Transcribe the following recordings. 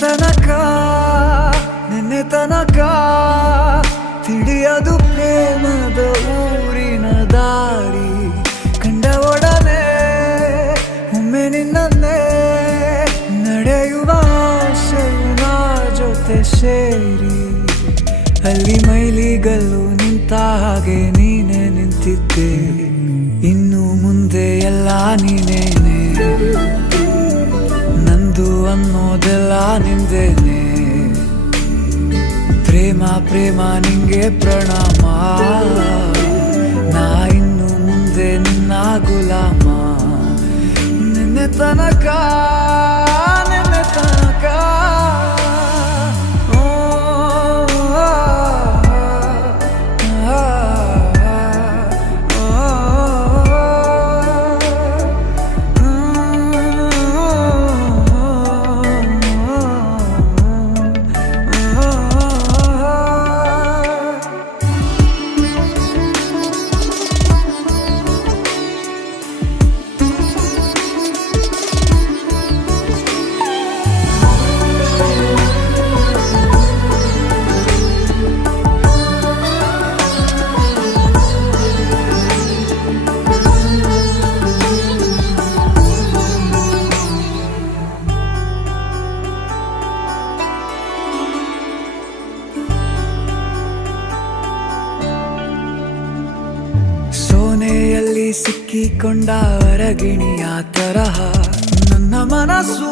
ತನಕ ನಿನ್ನೆ ತನಕ ತಿಳಿಯದು ಪ್ರೇಮದ ಊರಿನ ದಾರಿ ಕಂಡ ಒಡನೆ ಒಮ್ಮೆ ನಿನ್ನೇ ನಡೆಯುವ ಆಸೆಯ ಜೊತೆ ಸೇರಿ ಅಲ್ಲಿ ಮೈಲಿಗಲ್ಲು ನಿಂತ ಹಾಗೆ ನೀನೆ ನಿಂತಿದ್ದೆ ಇನ್ನು ಮುಂದೆ ಎಲ್ಲ ನೀನೇನೆ ನಂದು ಅನ್ನೋದೆಲ್ಲ ನಿಂದೇನೆ ಪ್ರೇಮ ಪ್ರೇಮ ನಿಂಗೆ ಪ್ರಣಾಮ ನಾ ಇನ್ನು ಮುಂದೆ ನಿನ್ನ ಗುಲಾಮ ನಿನ್ನೆ ತನಕ ನಿನ್ನೆ ತನಕ ಸೋನೆಯಲ್ಲಿ ಸಿಕ್ಕಿಕೊಂಡ ಅರಗಿಣಿಯ ತರಹ ನನ್ನ ಮನಸ್ಸು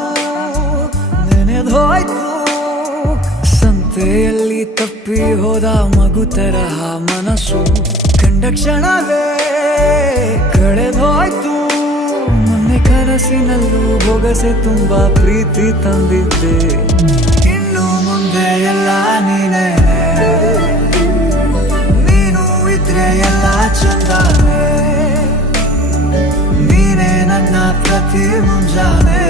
ನೆನೆದೋಯ್ತು ಸಂತೆಯಲ್ಲಿ ತಪ್ಪಿ ಹೋದ ಮಗು ತರಹ ಮನಸ್ಸು ಕಂಡ ಕ್ಷಣವೇ ಕಳೆದೋಯ್ತು ಮೊನ್ನೆ ಕನಸಿನಲ್ಲೂ ಬೊಗಸೆ ತುಂಬಾ ಪ್ರೀತಿ ತಂದಿದ್ದೆ ಇನ್ನು ಮುಂದೆ ಎಲ್ಲ ನೀನೇ ಎಲ್ಲ ಚಂದಾನೆ ನೀನೇ ನನ್ನ ಪ್ರತಿ ಮುಂಜಾನೆ